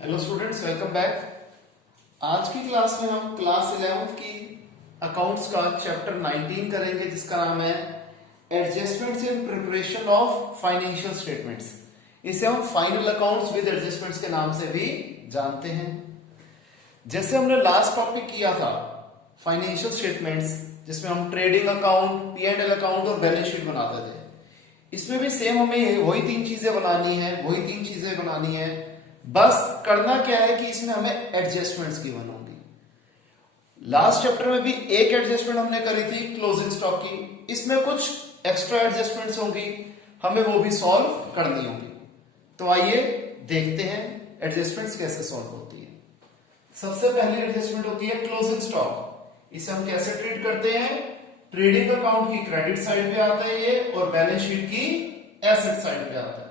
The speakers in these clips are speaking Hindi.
Hello students, welcome back. आज की क्लास में हम क्लास 11th की अकाउंट्स का चैप्टर 19 करेंगे, जिसका नाम है adjustments in preparation of financial statements. इसे हम फाइनल अकाउंट्स विद एडजस्टमेंट्स के नाम से भी जानते हैं। जैसे हमने लास्ट टॉपिक किया था फाइनेंशियल स्टेटमेंट्स, जिसमें हम ट्रेडिंग अकाउंट, P&L अकाउंट और बैलेंस शीट बनाते थे। इसमें भी सेम हमें वही तीन चीजें बनानी है। बस करना क्या है कि इसमें हमें एडजस्टमेंट्स गिवन होंगी। लास्ट चैप्टर में भी एक एडजस्टमेंट हमने करी थी क्लोजिंग स्टॉक की, इसमें कुछ एक्स्ट्रा एडजस्टमेंट्स होंगी, हमें वो भी सॉल्व करनी होगी। तो आइए देखते हैं एडजस्टमेंट्स कैसे सॉल्व होती है। सबसे पहली एडजस्टमेंट होती है क्लोजिंग स्टॉक। इसे हम कैसे ट्रीट करते हैं? ट्रेडिंग अकाउंट की क्रेडिट साइड पे आता है ये, और बैलेंस शीट की एसेट साइड पे आता है।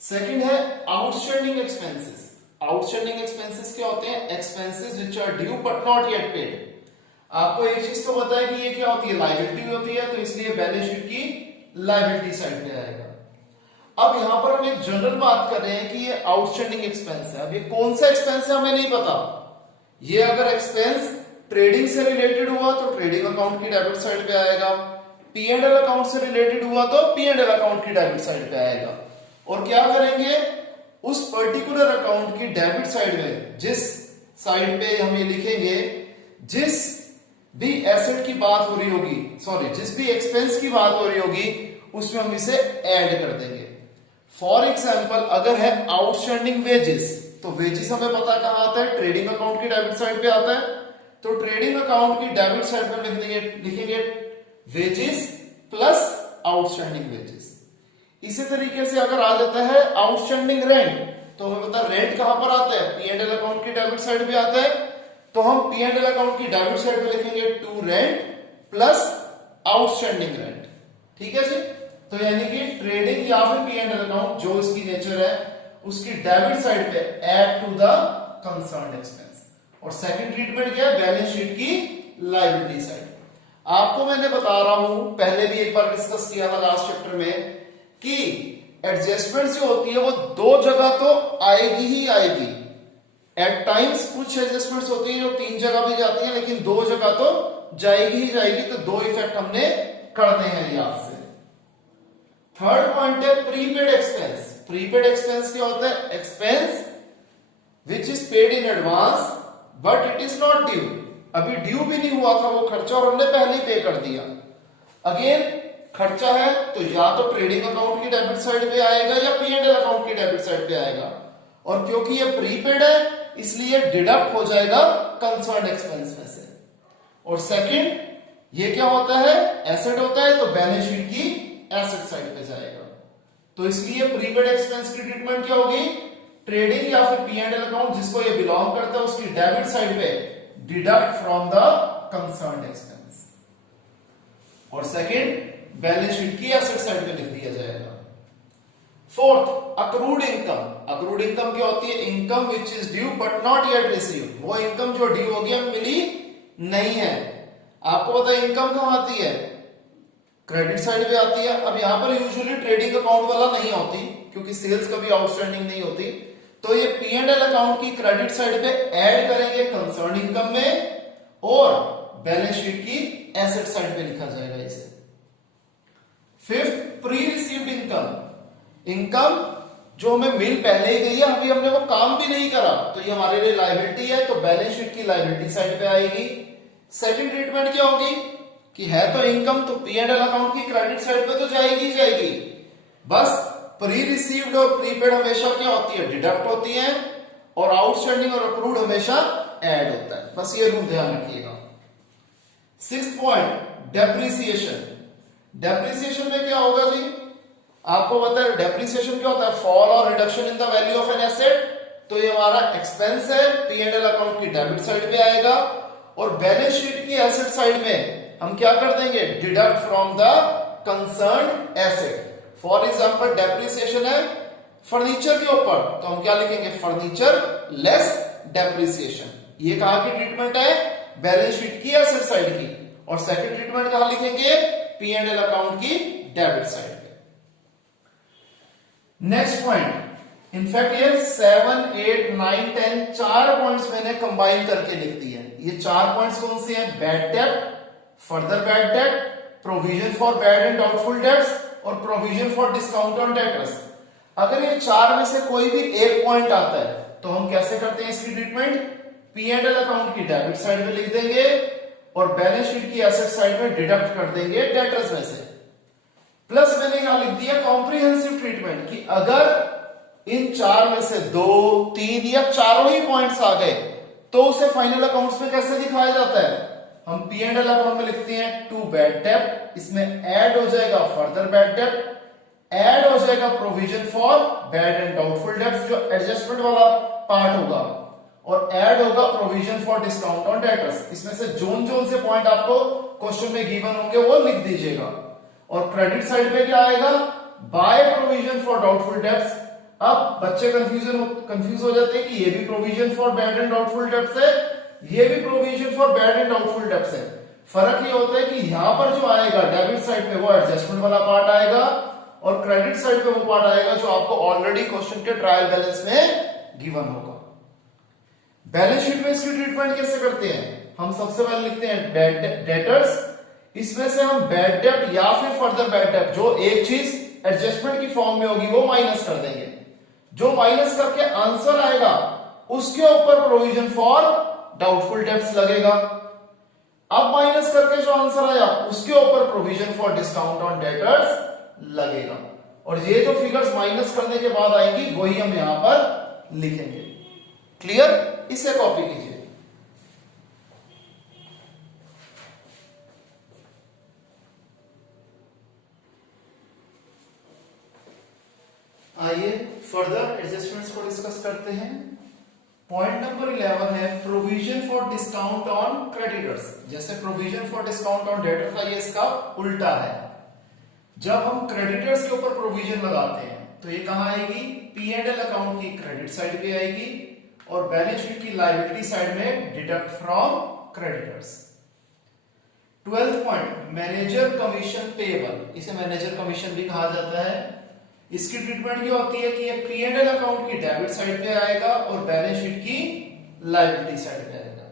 सेकंड है आउटस्टैंडिंग एक्सपेंसेस। आउटस्टैंडिंग एक्सपेंसेस क्या होते हैं? Expenses which are due but not yet paid. आपको एक चीज तो पता है कि ये क्या होती है? लायबिलिटी होती है, तो इसलिए बैलेंस शीट की लायबिलिटी साइड पे आएगा। अब यहां पर हम एक जनरल बात कर रहे हैं कि ये आउटस्टैंडिंग एक्सपेंस है। अब ये कौन सा एक्सपेंस है हमें नहीं पता। ये अगर एक्सपेंस ट्रेडिंग से रिलेटेड हुआ तो ट्रेडिंग अकाउंट की डेबिट साइड पे आएगा, P&L अकाउंट से रिलेटेड हुआ तो P&L अकाउंट की डेबिट साइड पे आएगा। और क्या करेंगे? उस पर्टिकुलर अकाउंट की डेबिट साइड में जिस साइड पे हम ये लिखेंगे, जिस भी एसेट की बात हो रही होगी, जिस भी एक्सपेंस की बात हो रही होगी, उसमें हम इसे ऐड कर देंगे। फॉर एग्जाम्पल, अगर है आउटस्टैंडिंग वेजेस, तो वेजेस हमें पता कहां आता है? ट्रेडिंग अकाउंट की डेबिट साइड पे आता है। तो ट्रेडिंग अकाउंट की डेबिट साइड पर लिखेंगे वेजेस प्लस आउटस्टैंडिंग वेजेस। इसी तरीके से अगर आ जाता है आउटस्टैंडिंग रेंट, तो हमें पता रेंट कहां पर आता है? P&L अकाउंट की डेबिट साइड पे आता है। तो हम P&L अकाउंट की डेबिट साइड पे लिखेंगे to rent plus outstanding rent. ठीक है जी। तो यानी कि ट्रेडिंग या फिर P&L अकाउंट जो इसकी नेचर है, उसकी डेबिट साइड पे add to the concerned expense. और सेकंड ट्रीटमेंट क्या है? बैलेंस शीट की लायबिलिटी साइड। आपको मैंने बता रहा हूं, पहले भी एक बार डिस्कस किया था लास्ट चैप्टर में, कि एडजस्टमेंट जो होती है वो दो जगह तो आएगी ही आएगी। एट टाइम्स कुछ एडजस्टमेंट्स होती है जो तीन जगह भी जाती है, लेकिन दो जगह तो जाएगी ही जाएगी। तो दो इफेक्ट हमने करने हैं याद से। थर्ड पॉइंट है प्रीपेड एक्सपेंस। प्रीपेड एक्सपेंस क्या होता है? Expense which is paid in advance but it is not due. अभी ड्यू भी नहीं हुआ था वो खर्चा और हमने पहले ही पे कर दिया। अगेन खर्चा है तो या तो ट्रेडिंग अकाउंट की डेबिट साइड पे आएगा या P&L अकाउंट की डेबिट साइड पे आएगा। और क्योंकि ये प्रीपेड है, इसलिए डिडक्ट हो जाएगा कंसर्न्ड एक्सपेंस में से। और सेकंड, ये क्या होता है? एसेट होता है, तो बैलेंस शीट की एसेट साइड पे जाएगा। तो इसलिए प्रीपेड एक्सपेंस की ट्रीटमेंट क्या होगी? ट्रेडिंग या फिर P&L अकाउंट जिसको ये बिलोंग करता है, उसकी डेबिट साइड पे deduct from the concerned expense. और सेकंड, बैलेंस शीट की एसेट साइड पे लिख दिया जाएगा। Fourth, accrued income. Accrued income क्या होती है? Income which is due but not yet received. वो इनकम जो ड्यू होगी, हमें मिली नहीं है। आपको पता है इनकम कहां आती है? क्रेडिट साइड पे आती है। अब यहां पर यूजुअली ट्रेडिंग अकाउंट वाला नहीं होती, क्योंकि सेल्स कभी आउटस्टैंडिंग नहीं होती। तो ये P&L अकाउंट की क्रेडिट साइड पे ऐड करेंगे कंसर्न इनकम में, और बैलेंस शीट की एसेट साइड पे लिखा जाएगा इसे। Fifth, pre received income. Income जो हमें मिल पहले ही गई है, अभी हमने वो काम भी नहीं करा, तो ये हमारे लिए लायबिलिटी है, तो बैलेंस शीट की लायबिलिटी साइड पे आएगी। सेकंड ट्रीटमेंट क्या होगी? कि है तो इनकम, तो P&L अकाउंट की क्रेडिट साइड पे तो जाएगी जाएगी। बस प्री रिसीव्ड और प्रीपेड हमेशा क्या होती है? डिडक्ट होती है, और आउटस्टैंडिंग और अक्रूड हमेशा ऐड होता है। बस ये रूल ध्यान रखिएगा। Sixth point, depreciation. डेप्रिसिएशन में क्या होगा जी? आपको पता है डेप्रिसिएशन क्या होता है? फॉल और reduction in the value of an asset. तो ये हमारा एक्सपेंस है, P&L अकाउंट की डेबिट साइड पे आएगा, और बैलेंस शीट की एसेट साइड में हम क्या कर देंगे? Deduct from the concerned asset. For example, depreciation है फर्नीचर के ऊपर, तो हम क्या लिखेंगे? Furniture less depreciation. ये कहां की ट्रीटमेंट है? बैलेंस शीट की एसेट साइड की। और सेकंड ट्रीटमेंट कहां लिखेंगे? P&L अकाउंट की डेबिट साइड पे। नेक्स्ट पॉइंट, इनफैक्ट ये 7, 8, 9, 10 चार पॉइंट्स मैंने कंबाइन करके लिख दिए हैं। ये चार पॉइंट्स कौन से हैं? Bad debt, further bad debt, provision for bad and doubtful debts और provision for discount on debtors. अगर ये चार में से कोई भी एक पॉइंट आता है तो हम कैसे करते हैं इसकी treatment? P and L account की डेबिट साइड में लिख देंगे और बैलेंस शीट की एसेट साइड में डिडक्ट कर देंगे डेटर्स में से। प्लस मैंने यहां लिख दिया कॉम्प्रिहेंसिव ट्रीटमेंट कि अगर इन चार में से 2, 3 या चारों ही पॉइंट्स आ गए तो उसे फाइनल अकाउंट्स में कैसे दिखाया जाता है? हम पी एंड एल अकाउंट में लिखते हैं टू बैड डेट, इसमें ऐड हो जाएगा फर्दर बैड डेट, ऐड हो जाएगा provision for bad and doubtful dates जो एडजस्टमेंट वाला पार्ट होगा, और ऐड होगा provision for discount on debtors. इसमें से जोन जोन से पॉइंट आपको क्वेश्चन में गिवन होंगे वो लिख दीजिएगा। और क्रेडिट साइड पे क्या आएगा? By provision for doubtful debts. अब बच्चे कंफ्यूज हो जाते हैं कि ये भी provision for bad and doubtful dates है, ये भी provision for bad and doubtful dates है। फर्क ये होता है कि यहां पर जो आएगा डेबिट साइड पे वो एडजस्टमेंट वाला पार्ट आएगा और क्रेडिट साइड पे वो पार्ट आएगा जो आपको ऑलरेडी क्वेश्चन के ट्रायल बैलेंस में गिवन होगा। बैलेंस शीट में इसकी ट्रीटमेंट कैसे करते हैं? हम सबसे पहले लिखते हैं डेटर्स, इसमें से हम बैड डेट या फिर फर्दर बैड डेट जो एक चीज एडजस्टमेंट की फॉर्म में होगी वो माइनस कर देंगे। जो माइनस करके आंसर आएगा उसके ऊपर प्रोविजन फॉर डाउटफुल डेट्स लगेगा। अब माइनस करके जो आंसर आया उसके ऊपर provision for discount on debtors लगेगा। और ये जो फिगर्स माइनस करने के बाद आएंगी वही हम यहां पर लिखेंगे। क्लियर? इसे कॉपी कीजिए। आइए फर्दर एडजस्टमेंट्स को डिस्कस करते हैं। पॉइंट नंबर 11 है provision for discount on creditors. जैसे provision for discount on debtors है, ये इसका उल्टा है। जब हम क्रेडिटर्स के ऊपर प्रोविजन लगाते हैं तो ये कहां आएगी? पी एंड एल अकाउंट की क्रेडिट साइड पे आएगी और बैलेंस शीट की लायबिलिटी साइड में deduct from creditors. 12th point manager commission payable. इसे मैनेजर कमीशन भी कहा जाता है। इसकी ट्रीटमेंट क्या होती है कि ये पी एंड एल अकाउंट की डेबिट साइड पे आएगा और बैलेंस शीट की लायबिलिटी साइड पे आएगा।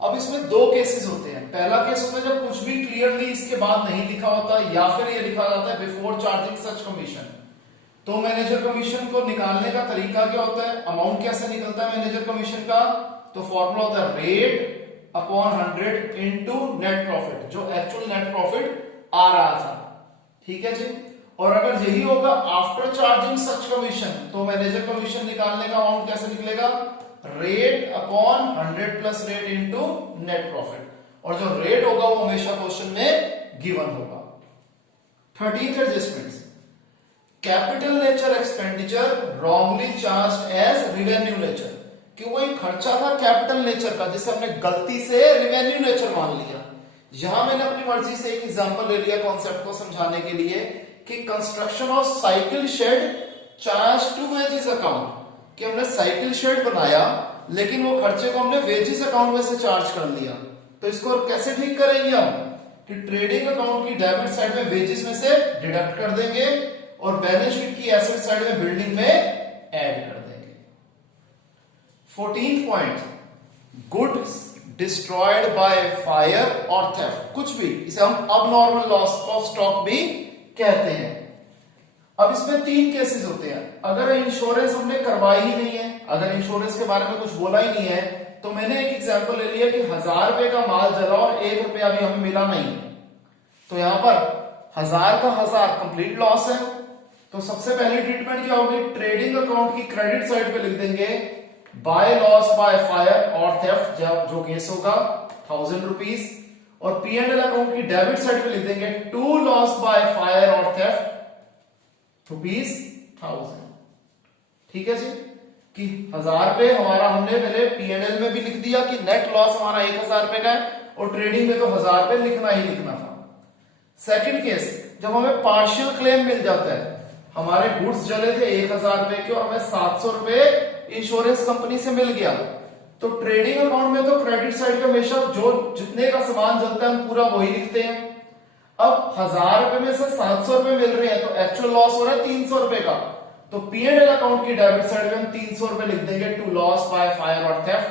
अब इसमें दो केसेस होते हैं। पहला केस होता है जब कुछ भी क्लियरली इसके बाद नहीं लिखा होता या फिर ये लिखा जाता है बिफोर चार्जिंग सच कमीशन। तो मैनेजर कमीशन को निकालने का तरीका क्या होता है? अमाउंट कैसे निकलता है मैनेजर कमीशन का? तो फॉर्मूला होता है rate upon 100 into net profit, जो एक्चुअल नेट प्रॉफिट आ रहा था। ठीक है जी। और अगर यही होगा आफ्टर चार्जिंग सच कमीशन तो मैनेजर कमीशन निकालने का अमाउंट कैसे निकलेगा? Rate upon 100 plus rate into net profit, और जो रेट होगा वो हमेशा क्वेश्चन में गिवन होगा। 13th adjustments capital nature expenditure wrongly charged as revenue nature, कि वो एक खर्चा था कैपिटल नेचर का जिसे हमने गलती से रिवेन्यू नेचर मान लिया। यहां मैंने अपनी मर्जी से एक एग्जांपल ले लिया कॉन्सेप्ट को समझाने के लिए कि construction of cycle shed charge to wages account, कि हमने साइकिल शेड बनाया लेकिन वो खर्चे को हमने वेजेस अकाउंट में से चार्ज कर लिया। तो इसको कैसे ठीक करेंगे हम? कि ट्रेडिंग अकाउंट की डेबिट साइड में वेजेस में से डिडक्ट कर देंगे और बैलेंस शीट की एसेट साइड में बिल्डिंग में ऐड कर देंगे। 14th point goods destroyed by fire और थेफ्ट, कुछ भी, इसे हम अबनॉर्मल लॉस ऑफ स्टॉक भी कहते हैं। अब इसमें 3 केसेस होते हैं। अगर इंश्योरेंस हमने करवाई ही नहीं है, अगर इंश्योरेंस के बारे में कुछ बोला ही नहीं है, तो मैंने एक एग्जांपल ले लिया कि 1000 रुपए का माल जला और 1 रुपया भी हमें मिला नहीं, तो यहां पर 1000 का 1000 कंप्लीट लॉस है। तो सबसे पहली ट्रीटमेंट क्या होगी? ट्रेडिंग अकाउंट की क्रेडिट साइड पे लिख देंगे बाय लॉस बाय फायर और थेफ्ट, जो केस होगा 1000 रुपीज, और पी एंड एल अकाउंट की डेबिट साइड पे लिख देंगे टू लॉस बाय फायर और थेफ्ट ₹1000। ठीक है जी, कि 1000 रुपए हमारा हमने पहले पी एंड एल में भी लिख दिया कि नेट लॉस हमारा 1000 रुपए का है, और ट्रेडिंग में तो 1000 रुपए लिखना ही लिखना था। सेकंड केस, जब हमें पार्शियल क्लेम मिल जाता है, हमारे गुड्स जले थे 1000 रुपए के और हमें 700 रुपए इंश्योरेंस कंपनी से मिल गया, तो ट्रेडिंग अकाउंट में तो क्रेडिट साइड पे हमेशा जो जितने का सामान जलता है हम पूरा वही लिखते हैं। अब 1000 रुपए में से 700 रुपए मिल रहे हैं तो एक्चुअल लॉस हो रहा है 300 रुपए का, तो पी एंड एल अकाउंट की डेबिट साइड में हम 300 रुपए लिख देंगे टू लॉस बाय फायर और थेफ्ट,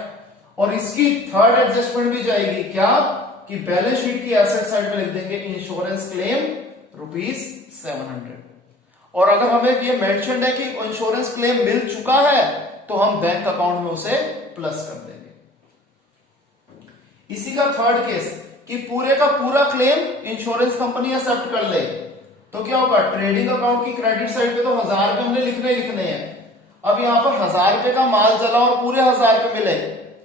और इसकी थर्ड एडजस्टमेंट भी जाएगी क्या कि बैलेंस शीट की एसेट साइड में लिख देंगे इंश्योरेंस क्लेम ₹700। और अगर हमें ये मेंशन है कि इंश्योरेंस क्लेम मिल चुका है तो हम बैंक अकाउंट में उसे प्लस कर देंगे। इसी का थर्ड केस कि पूरे का पूरा क्लेम इंश्योरेंस कंपनी एक्सेप्ट कर ले, तो क्या होगा, ट्रेडिंग अकाउंट की क्रेडिट साइड पे तो 1000 रुपए हमने लिखने हैं। अब यहां पर 1000 रुपए का माल चला और पूरे 1000 रुपए मिले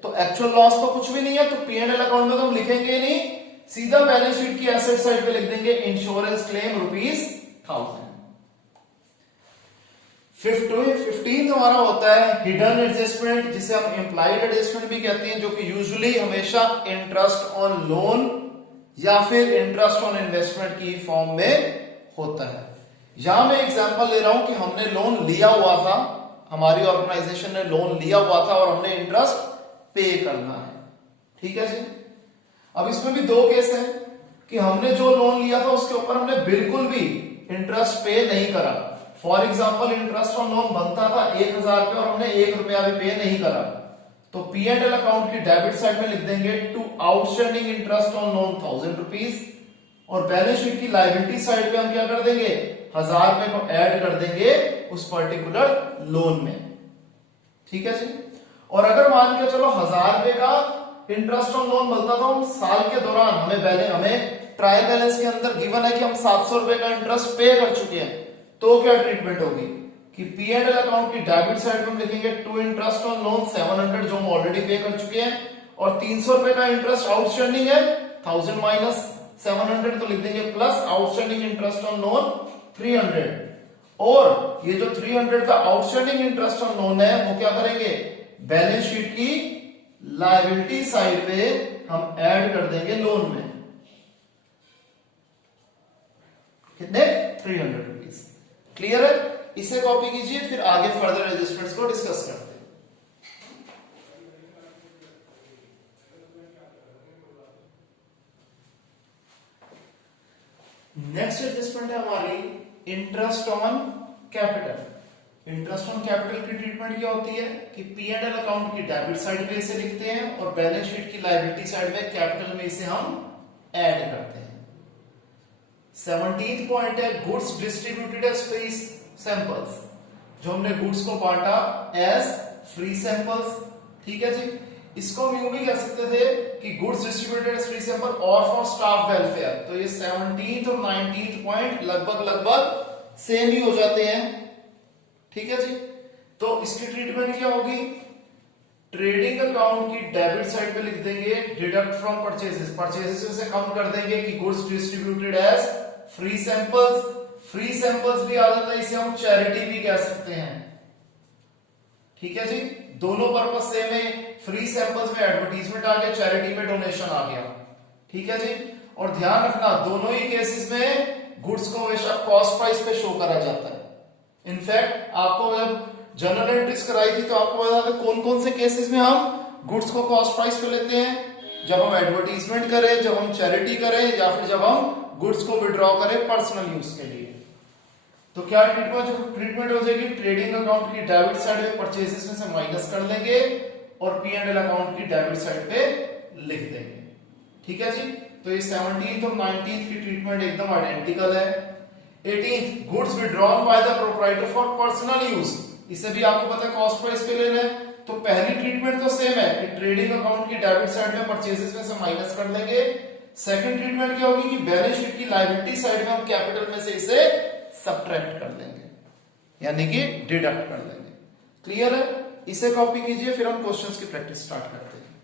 तो एक्चुअल लॉस तो कुछ भी नहीं है, तो पी एंड एल अकाउंट में तो हम लिखेंगे नहीं, सीधा बैलेंस शीट की एसेट साइड पे लिख देंगे इंश्योरेंस क्लेम ₹1000। 15th हमारा होता है हिडन एडजस्टमेंट, जिसे हम इंप्लाइड एडजस्टमेंट भी कहते हैं, जो कि यूजुअली हमेशा इंटरेस्ट ऑन लोन या फिर इंटरेस्ट ऑन इन्वेस्टमेंट की फॉर्म में होता है। यहां मैं एग्जांपल ले रहा हूं कि हमने लोन लिया हुआ था, हमारी ऑर्गेनाइजेशन ने लोन लिया हुआ था और हमने इंटरेस्ट पे करना है, ठीक है जी। अब इसमें भी दो केस हैं कि हमने जो लोन लिया था उसके ऊपर हमने बिल्कुल भी इंटरेस्ट पे नहीं करा। For example interest on loan बनता था 1000 रुपए और हमने 1 रुपया भी पे नहीं करा, तो पी एंड एल अकाउंट की डेबिट साइड में लिख देंगे to outstanding interest on loan ₹1000, और बैलेंस शीट की लायबिलिटी साइड पे हम क्या कर देंगे, 1000 रुपए को ऐड कर देंगे उस पर्टिकुलर लोन में, ठीक है जी। और अगर मान के चलो 1000 रुपए का इंटरेस्ट ऑन लोन मिलता था, हम साल के दौरान हमें ट्रायल बैलेंस के अंदर गिवन है कि हम 700 रुपए का इंटरेस्ट पे कर चुके हैं, तो क्या ट्रीटमेंट होगी कि पी एंड एल अकाउंट की डेबिट साइड में हम लिखेंगे टू इंटरेस्ट ऑन लोन 700 जो हम ऑलरेडी पे कर चुके हैं, और 300 रुपए का इंटरेस्ट आउटस्टैंडिंग है, 1000 माइनस 700 तो लिख देंगे plus outstanding interest on loan 300, और ये जो 300 का आउटस्टैंडिंग इंटरेस्ट ऑन लोन है वो क्या करेंगे, बैलेंस शीट की लायबिलिटी साइड पे हम ऐड कर देंगे लोन में, कितने, ₹300। क्लियर है, इसे कॉपी कीजिए, फिर आगे फर्दर एडजस्टमेंट्स को डिस्कस करते हैं। नेक्स्ट एडजस्टमेंट है हमारी interest on capital. Interest on capital की ट्रीटमेंट क्या होती है कि पी एंड एल अकाउंट की डेबिट साइड पे इसे लिखते हैं और बैलेंस शीट की लायबिलिटी साइड में कैपिटल में इसे हम ऐड करते हैं। 17th पॉइंट है goods distributed as free samples, जो हमने गुड्स को बांटा एज फ्री सैंपल्स, ठीक है जी। इसको हम यूं भी कह सकते थे कि goods distributed as free sample or for staff welfare. तो ये 17th और 19th पॉइंट लगभग सेम ही हो जाते हैं, ठीक है जी। तो इसकी ट्रीटमेंट क्या होगी, ट्रेडिंग अकाउंट की डेबिट साइड पे लिख देंगे डिडक्ट फ्रॉम परचेजेस, परचेजेस से कम कर देंगे कि goods distributed as free samples. Free samples भी आ जाता है, इसे हम चैरिटी भी कह सकते हैं, ठीक है जी। दोनों पर्पस सेम है, फ्री सैंपल्स में एडवर्टीजमेंट आ गया, चैरिटी में डोनेशन आ गया, ठीक है जी। और ध्यान रखना दोनों ही केसेस में गुड्स को हमेशा कॉस्ट प्राइस पे शो करा जाता है। इनफैक्ट आपको जब जनरल एंट्रीज कराई थी तो आपको बता दें कौन कौन से केसेस में हम गुड्स को कॉस्ट प्राइस पे लेते हैं, जब हम एडवर्टीजमेंट करें, जब हम चैरिटी करें, या फिर जब हम गुड्स को विड्रॉ करें पर्सनल यूज के लिए। तो क्या ट्रीटमेंट हो जाएगी, ट्रेडिंग अकाउंट की डेबिट साइड पे परचेजेस में से माइनस कर लेंगे और पी एंड एल अकाउंट की डेबिट साइड पे लिख देंगे, ठीक है जी। तो ये 17th और 19th की ट्रीटमेंट एकदम आइडेंटिकल है। 18th goods withdrawn by the proprietor for personal use, इसे भी आपको पता है कॉस्ट प्राइस पे लेना है। तो पहली ट्रीटमेंट तो सेम है कि ट्रेडिंग अकाउंट की डेबिट साइड में परचेजेस में से माइनस कर लेंगे। सेकंड ट्रीटमेंट क्या होगी कि बैलेंस शीट की लायबिलिटी साइड में हम कैपिटल में से इसे सब्ट्रैक्ट कर देंगे, यानी कि डिडक्ट कर देंगे। क्लियर है, इसे कॉपी कीजिए, फिर हम क्वेश्चंस की प्रैक्टिस स्टार्ट करते हैं।